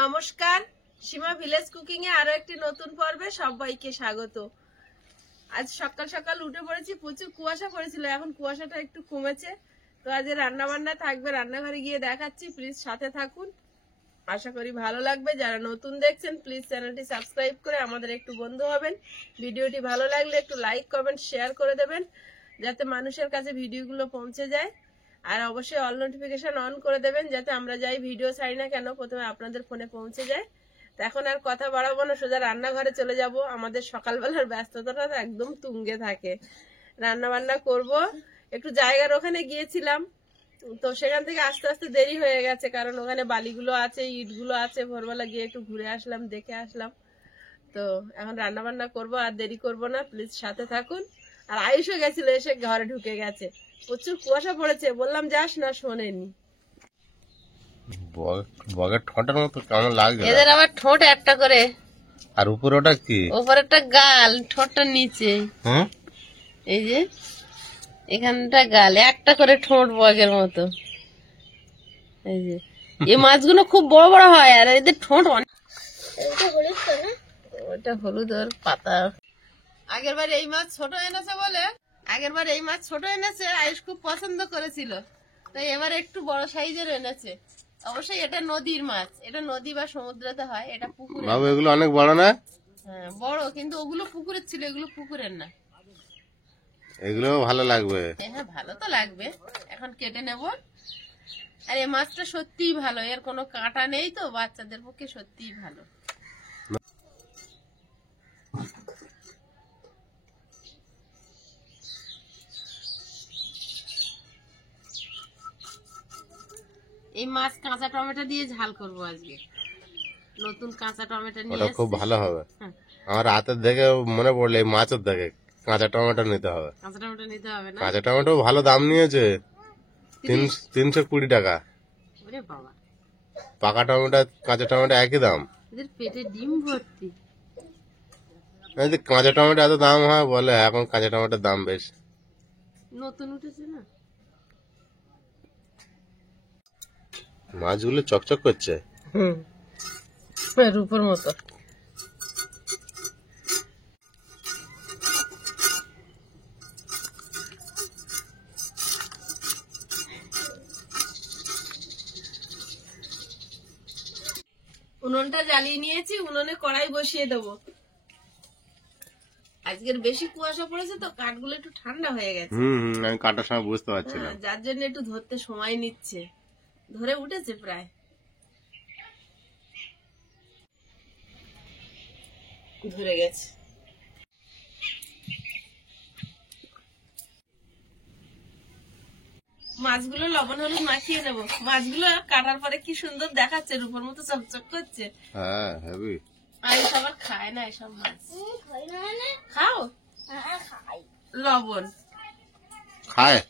নমস্কার, সীমা village cooking এ আরো একটি নতুন পর্বে সবাইকে স্বাগত। আজ সকাল সকাল উঠে পড়েছি, প্রচুর কুয়াশা পড়েছিল, এখন কুয়াশাটা একটু কমেছে। তো আজ রান্না বান্না থাকবে, রান্নাঘরে গিয়ে দেখাচ্ছি, প্লিজ সাথে থাকুন, আশা করি ভালো লাগবে। যারা নতুন দেখছেন প্লিজ চ্যানেলটি সাবস্ক্রাইব করে আমাদের একটু বন্ধু হবেন। ভিডিওটি ভালো লাগলে একটু লাইক কমেন্ট শেয়ার করে দেবেন, যাতে মানুষের কাছে ভিডিওগুলো পৌঁছে যায়। আর অবশ্যই অল নোটিফিকেশন অন করে দেবেন, যাতে আমরা যাই ভিডিও ছাড়ি না কেন প্রথমে আপনাদের ফোনে পৌঁছে যায়। তো এখন আর কথা বাড়াবো না, সোজা রান্নাঘরে চলে যাব। আমাদের সকালবেলার ব্যস্ততাটা একদম তুঙ্গে থাকে, রান্না বান্না করব। একটু জায়গার ওখানে গিয়েছিলাম, তো সেখান থেকে আস্তে আস্তে দেরি হয়ে গেছে, কারণ ওখানে বালিগুলো আছে, ইটগুলো আছে। ভোরবেলা গিয়ে একটু ঘুরে আসলাম, দেখে আসলাম। তো এখন রান্না বান্না করবো, আর দেরি করব না, প্লিজ সাথে থাকুন। আর আয়ুষও গেছিল, এসে ঘরে ঢুকে গেছে। প্রচুর কুয়াশা পড়েছে, বললাম যাস না, শোনেনি। বগের ঠোঁটের মতো কেমন লাগছে? এদের আবার ঠোঁট একটা করে, আর উপরে ওটা কি? উপরেরটা গাল, ঠোঁটটা নিচে। এই যে এখানটা গাল, একটা করে ঠোঁট বগের মতো। এই যে এই মাছগুলো খুব বড় বড় হয়, আর এদের ঠোঁট অনেক। ওটা হলুদ আর পাতা। আগের বার এই মাছ ছোট এনেছে বলে, আয়ুষ খুব পছন্দ করেছিল, তাই এবার একটু বড় সাইজের এনেছে। অবশ্যই এটা নদীর মাছ, এটা নদী বা সমুদ্রতে হয়, এটা পুকুরে। বাবু এগুলো অনেক বড় না? হ্যাঁ বড়, কিন্তু ওগুলো পুকুরের ছিল, এগুলো পুকুরের না। এগুলো ভালো লাগবে। হ্যাঁ ভালো তো লাগবে, এখন কেটে নেব। আর এই মাছটা সত্যিই ভালো, এর কোনো কাঁটা নেই, তো বাচ্চাদের পক্ষে সত্যিই ভালো। এই মাছ কাঁচা টমেটো দিয়ে ঝাল করব আজকে, নতুন কাঁচা টমেটো নিয়ে। ওটা খুব ভালো হবে। আমার হাতের দেখে মনে পড়লো, এই মাছের দেখে কাঁচা টমেটো নিতে হবে। কাঁচা টমেটো নিতে হবে না? কাঁচা টমেটো ভালো দাম নিয়েছে, 320 টাকা। ওরে বাবা, পাকা টমেটো কাঁচা টমেটো একই দাম। এদের পেটে ডিম ভর্তি। এই যে কাঁচা টমেটো এত দাম হয় বলে, এখন কাঁচা টমেটোর দাম বেশ। নতুন উঠেছে না? মাছগুলো চকচক করছে, রূপোর মতো। উনুনটা জ্বালিয়ে নিয়েছি, উনুনে কড়াই বসিয়ে দেবো। আজকের বেশি কুয়াশা পড়েছে তো, কাঠগুলো একটু ঠান্ডা হয়ে গেছে। আমি কাটার সময় বুঝতে পারছিলাম। যার জন্য একটু ধরতে সময় নিচ্ছে। ধরে উঠেছে প্রায়, ধরে গেছে। মাছগুলো লবণ হলুদ মাখিয়ে নেব। মাছগুলো কাটার পরে কি সুন্দর দেখাচ্ছে, রূপোর মতো চকচক করছে। হ্যাঁ হেভি। আয়ুষ আবার খায় না এসব মাছ। খাও? লবণ খায়?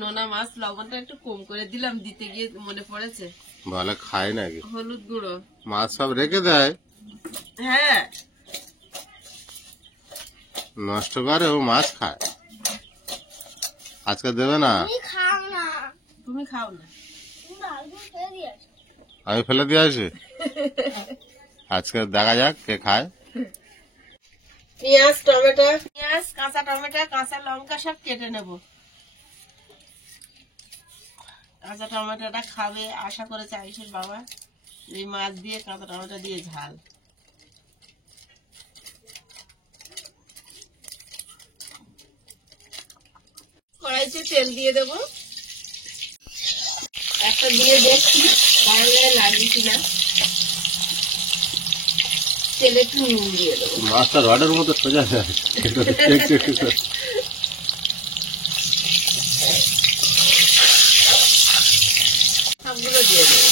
নোনা মাছ, লবণটা একটু কম করে দিলাম, দিতে গিয়ে মনে পড়েছে। বলে খায় নাকি? হলুদ গুঁড়ো মাছ সব রেখে দেয়। হ্যাঁ, নষ্ট করে, ও মাছ খায়। আজকে দেবে না? তুমি খাও না? আমি ফেলে দিয়ে আসি। আজকে দেখা যাক কে খায়। পেঁয়াজ টমেটো, কাঁচা টমেটো, কাঁচা লঙ্কা সব কেটে নেব। কাঁচা টমেটোটা খাবে আশা করেছে আয়ুষের বাবা, এই মাছ দিয়ে কাঁচা টমেটো দিয়ে ঝাল। কড়াইতে তেল দিয়ে দেবো, একটা দিয়ে দেখছি গায়ে গায়ে লাগবে কিনা। তেলে একটু নুন দিয়ে দেবো। মাছটা রডের মতো সোজা যায়। সবগুলো দিয়ে দেবো।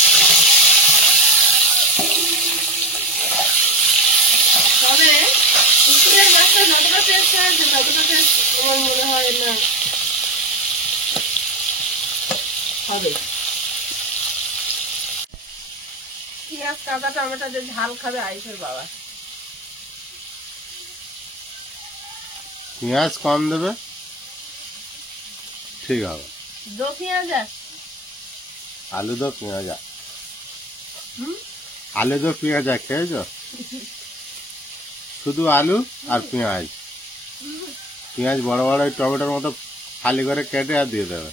তবে পুকুরের মাছটা যতটা টেস্ট হয়েছে, ততটা টেস্ট আমার মনে হয় না হবে। পেঁয়াজ কাঁচা টমেটো যে ঝাল খাবে আয়ুষের বাবা। পেঁয়াজ কম দেবে, ঠিক হবে। दो पेंयाज आलू दो पेंयाज আলু তো পেঁয়াজ খেয়েছো? শুধু আলু আর পেঁয়াজ। পেঁয়াজ বড় বড় টমেটোর মতো ফালি করে কেটে আর দিয়ে দেবে।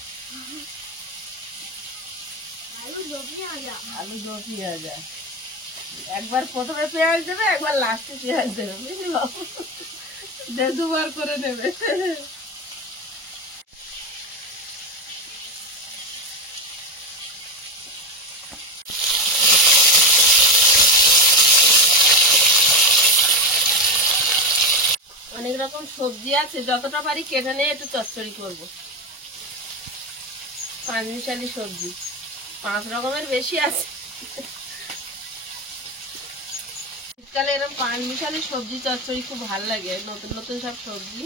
আলু দো পেঁয়াজ, একবার প্রথমে পেঁয়াজ দেবে, একবার লাস্টে পেঁয়াজ দেবে, বুঝলি বাবু? দুবার করে নেবে। অনেক রকম সবজি আছে, যতটা পারি কেটে নিয়ে একটু চচ্চড়ি করবো। 5 মিশালি সবজি 5 রকমের বেশি আছে। শীতকালে এরকম 5 মিশালি সবজি চচ্চড়ি খুব ভালো লাগে, নতুন নতুন সব সবজি।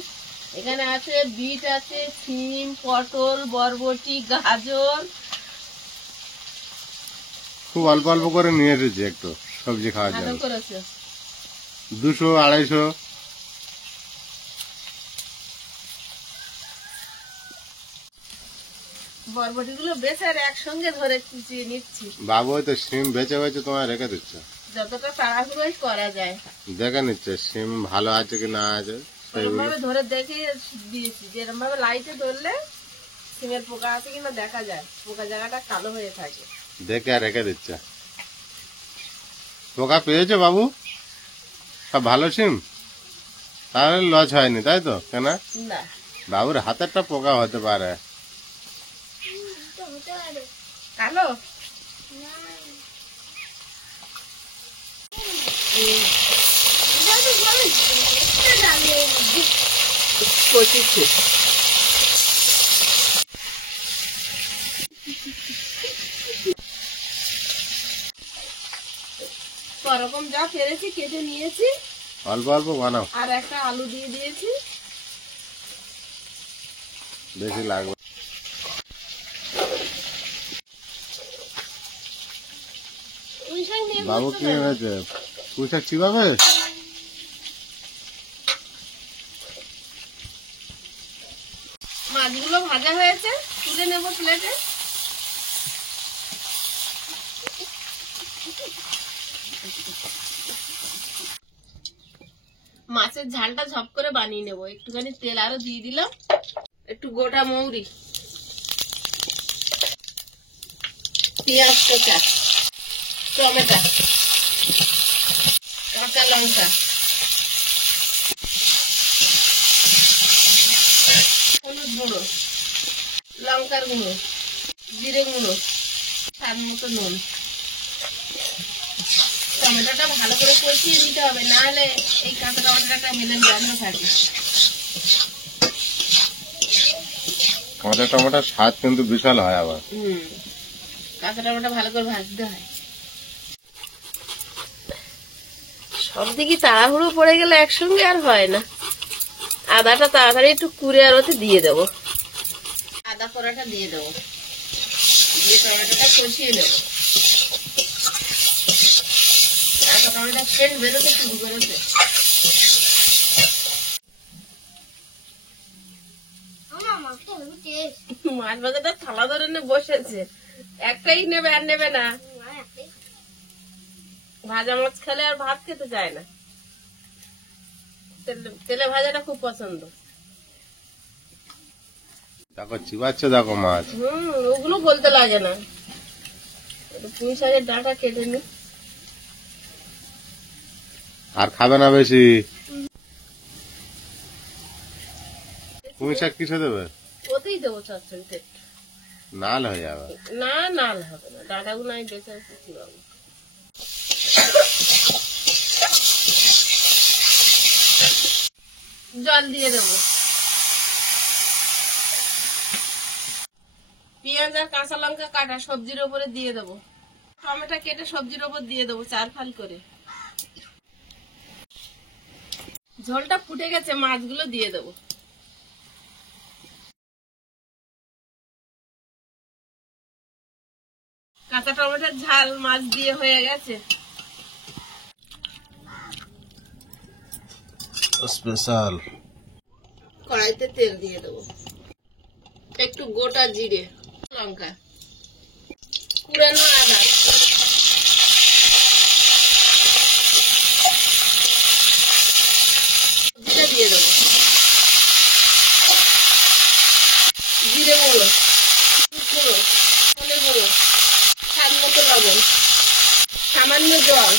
এখানে আছে বিট আছে, সিম, পটল, বরবটি, গাজর। খুব অল্প অল্প করে নিয়ে এসেছি একটু সবজি খাওয়ার ভালো জন্য। করেছে। 200-250। বরবটি গুলো বেছে আর একসঙ্গে ধরে কুচিয়ে নিচ্ছি। বাবু তো সিম বেছে বেছে তোমায় রেখে দিচ্ছে, যতটা তাড়াহুড়োই করা যায়। দেখে নিচ্ছে সিম ভালো আছে কি না আছে এরকম সেইগুলো। ভাবে ধরে দেখে দিয়েছি, যে এরকম ভাবে লাইটে ধরলে সিমের পোকা আছে কিনা দেখা যায়, পোকা জায়গাটা কালো হয়ে থাকে। দেখে আর রেখে দিচ্ছে। পোকা পেয়েছো বাবু? সব ভালো সিম? তাহলে লস হয়নি তাই তো? কেন না, বাবুর হাতেরটা পোকা হতে পারে। কালো কচিছে। ওরকম যা পেরেছি কেটে নিয়েছি, অল্প অল্প বানাও, আর একটা আলু দিয়ে দিয়েছি। বেশি লাগবে। বাবু কি হয়েছে? পুঁইশাক চিবাবে? মাছগুলো ভাজা হয়েছে, তুলে নেবো প্লেটে। মাছের ঝালটা ঝপ করে বানিয়ে নেবো। একটুখানি তেল আরো দিয়ে দিলাম, একটু গোটা মৌরি, পেঁয়াজ কোচা, টমেটো, কাঁচা লঙ্কা, হলুদ গুঁড়ো, লঙ্কার গুঁড়ো, জিরে গুঁড়ো, স্বাদ মতো নুন। টমেটোটা ভালো করে কষিয়ে দিতে হবে, না হলে এই কাঁচা টমেটোটা মেলে গন্ধ থাকে। কাঁচা টমেটোর স্বাদ কিন্তু বিশাল হয় আবার। কাঁচা টমেটো ভালো করে ভাজতে হয়। সব দিকে তাড়াহুড়ো পড়ে গেলে একসঙ্গে আর হয় না। আদাটা তাড়াতাড়ি একটু কুড়ে আর ওতে দিয়ে দেবো, আদা পোড়াটা দিয়ে দেবো, দিয়ে টমেটোটা কষিয়ে নেবো। কাঁচা টমেটো সেন্ট বেরোতে শুরু করেছে। মাছ ভাজাটা থালা ধরে নিয়ে বসেছে, একটাই নেবে আর নেবে না। ভাজা মাছ খেলে আর ভাত খেতে চায় না, তেলে ভাজাটা খুব পছন্দ। দেখো চিবাচ্ছে, দেখো মাছ। ওগুলো বলতে লাগে না। পুঁই শাকের ডাঁটা কেটে নি। আর খাবে না বেশি। পুঁই শাক কিসে দেবে? ওতেই দেবো চচ্চড়িতে। নাল হয়ে যাবে। না, নাল হবে না, ডাঁটাগুলো আমি বেঁচে আসছি বাবু। জল দিয়ে দেবো, পেঁয়াজ আর কাঁচা লঙ্কা কাটা সবজির ওপরে দিয়ে দেবো, টমেটো কেটে সবজির ওপর দিয়ে দেবো 4 ফাল করে। ঝোলটা ফুটে গেছে, মাছগুলো দিয়ে দেবো। কাঁচা টমেটোর ঝাল মাছ দিয়ে হয়ে গেছে। স্পেশাল। কড়াইতে তেল দিয়ে দেবো, একটু গোটা জিরে, লঙ্কা, কুড়ানো আদা, সামান্য জল।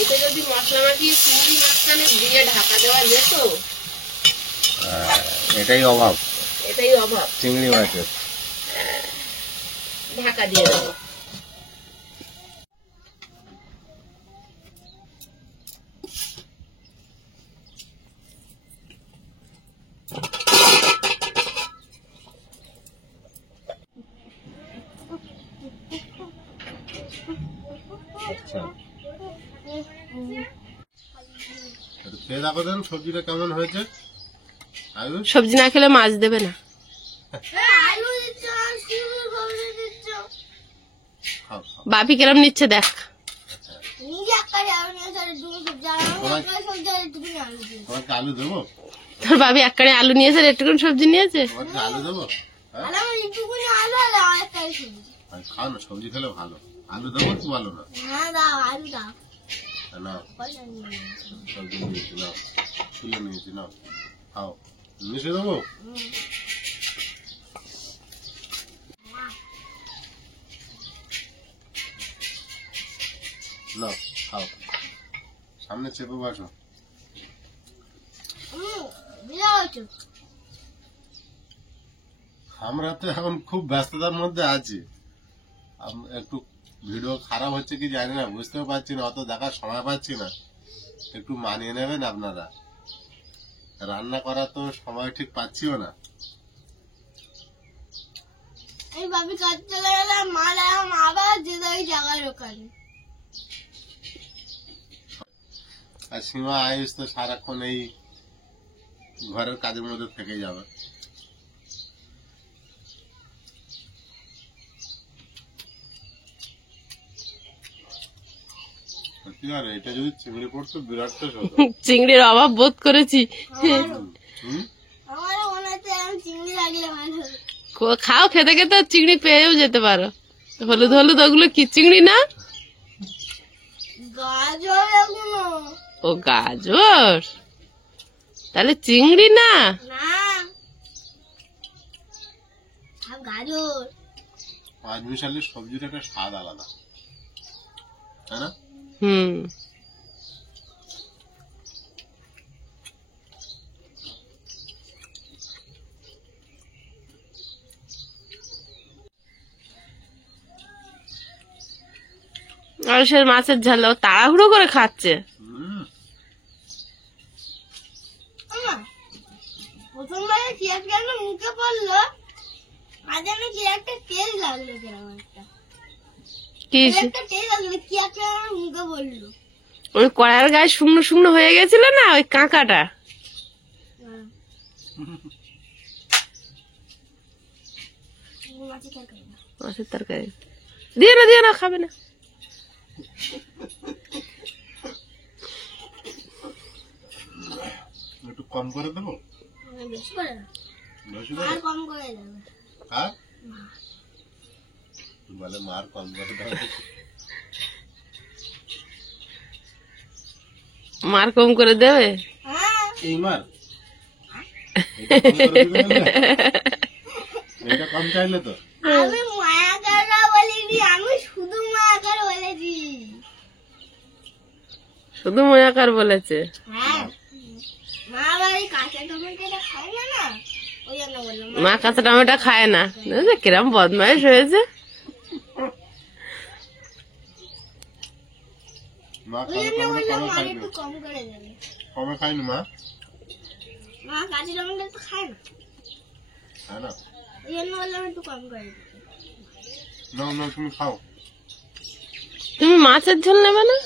এটা যদি মশলা মাখিয়ে চিংড়ি মাঝখানে দিয়ে ঢাকা দেওয়া যেত, এটাই অভাব এটাই অভাব। চিংড়ি মাছের। ঢাকা দিয়ে দেবো। আচ্ছা, খেয়ে দেখো দেন সবজিটা কেমন হয়েছে। আয়ুষ, সবজি না খেলে মাছ দেবে না। খাও খাও। বাপি কিরম নিচ্ছে দেখ। তোমাকে আলু দেবো? তোর বাপি এক কানে আলু নিয়েছে, আর একটুকুন সবজি নিয়েছে। তোমাকে আলু দেবো? হ্যাঁ? আর খাও না, সবজি খেলে ভালো। আলু দেবো কি বলো না? নাও, সবজি নিয়েছি, নাও, তুলে নিয়েছি, নাও, খাও। মিশে দেবো? নাও, খাও। সামনে চেপে বসো। আমরা তো এখন খুব ব্যস্ততার মধ্যে আছি। একটু ভিডিও খারাপ হচ্ছে কি জানি না, বুঝতেও পারছি না, অত দেখার সময় পাচ্ছি না। একটু মানিয়ে নেবেন আপনারা। রান্না করার তো সময় ঠিক পাচ্ছিও না। আর সীমা আয়ুষ তো সারাক্ষণ এই ঘরের কাজের মধ্যে থেকে যাবে। সত্যি আর এটা যদি চিংড়ি পড়তো বিরাট তো হতো। চিংড়ির অভাব বোধ করেছি। হুম? খাও, খেতে খেতে চিংড়ি পেয়েও যেতে পারো। হলুদ হলুদ ওগুলো কি চিংড়ি না? ও গাজর, তাহলে চিংড়ি না। পাঁচ মিশালে সবজির একটা স্বাদ আলাদা, তাই না? হুম। আর সে মাছের ঝাল ও তাড়াহুড়ো করে খাচ্ছে। হুম। প্রথমবারে কি একটা মুখে পড়লো, আর যেন কি একটা তেল লাগলো, কি একটা তেল লাগলো, কি একটা আমার মুখে পড়লো। ওই কড়াইয়ের গায়ে শুকনো শুকনো হয়ে গেছিল না, ওই কাঁকাটা। মাছের তরকারি দিয়ে না, খাবে না। একটু কম করে দেবো? বেশি করে না, বেশি আর দেবো? কম করে দেবে। কার বলে মার কম করে দেবো? মার কম করে দেবে? হ্যাঁ, এই মার এটা কম করে দিবে না? এটা কম চাইলে তো। আমি মায়াকাররা বলিনি, আমি শুধু মায়াকার বলেছি। শুধু ময়াকার বলেছে। হ্যাঁ, মা বাড়ি কাঁচা টমেটোটা খায় না, না ওই জন্য বললাম। মা কাঁচা টমেটো খায় না। দেখেছো কিরম বদমাইশ হয়েছে। মা ওই কমে জন্য কমে বললাম কমে মা খাইনি, একটু কম করে দেবে। কমে খাইনি মা, মা কাঁচা টমেটো তো খায় না, তাই না? ওই জন্য বললাম একটু কম করে দেবে। না না, তুমি খাও তুমি মাছের ঝোল নেবে না?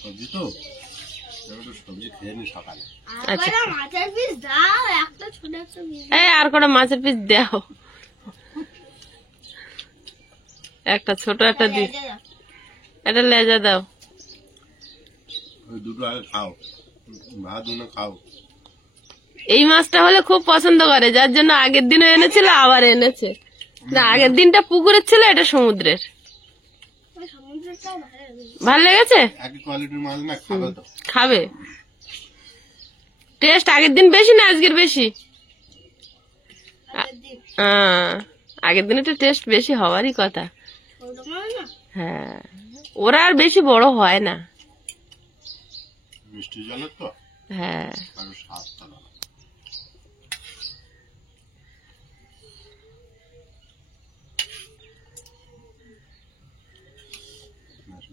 সবজি তো, আমি তো সবজি খেয়ে নি সকালে। আর কটা মাছের পিস দাও, একটা ছোট একটা পিস। এই আর কটা মাছের পিস দাও, একটা ছোট একটা দি, একটা লেজা দাও। ওই দুটো আগে খাও, ভাত দুটো খাও। এই মাছটা হলে খুব পছন্দ করে, যার জন্য আগের দিনও এনেছিল, আবার এনেছে। না, আগের দিনটা পুকুরের ছিল, এটা সমুদ্রের। সমুদ্রটাও ভালো লাগে। ভাল লেগেছে? একই কোয়ালিটির মাছ না, খাবে তো। খাবে। টেস্ট আগের দিন বেশি না আজকের বেশি? আগের দিন। আগের দিনে একটু টেস্ট বেশি হওয়ারই কথা। ওরকম হয় না? হ্যাঁ, ওরা আর বেশি বড় হয় না। মিষ্টি জলের তো হ্যাঁ, আর স্বাদটা ভালো।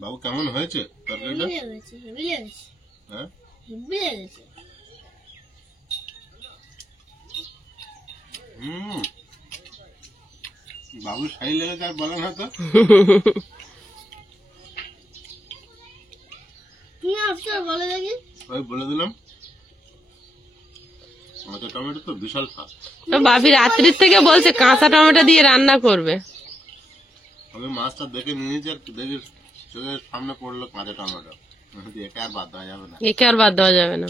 বাবু কেমন হয়েছে তরকারিটা? হেভি লেগেছে, হেভি লেগেছে, হ্যাঁ হেভি লেগেছে। বাবু শাড়ি লেগেছে আর বলে না তো। তুমি আফসার বলে দেখি। ওই বলে দিলাম কাঁচা টমেটো তো বিশাল স্বাদ। তো ভাবি রাত্রির থেকে বলছে কাঁচা টমেটো দিয়ে রান্না করবে। আমি মাছটা দেখে নিয়েছি আর দেখে চোখের সামনে পড়লো কাঁচা টমেটো, একে আর বাদ দেওয়া যাবে না। একে আর বাদ দেওয়া যাবে না।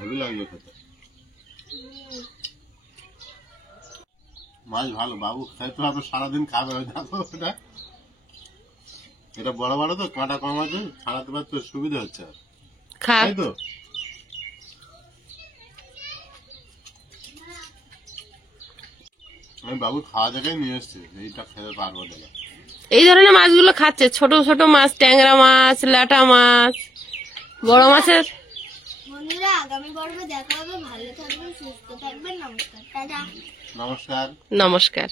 হেভি লাগলো খেতে। মাছ ভালো, বাবু খাইতে হবে সারাদিন খাবে। ওই দেখো ওটা, এটা বড় বড় তো কাঁটা কম আছে, ছাড়াতে পারতে সুবিধা হচ্ছে আর, খা। তাই তো? আমি বাবু খাওয়া জায়গায় নিয়ে এসছি, এইটা খেতে পারবো দেখে। এই ধরনের মাছগুলো খাচ্ছে, ছোট ছোট মাছ, ট্যাংরা মাছ, ল্যাটা মাছ, বড় মাছের। বন্ধুরা আগামী পর্বে দেখা হবে। ভালো থাকবেন, সুস্থ থাকবেন। নমস্কার, টাটা। নমস্কার। নমস্কার।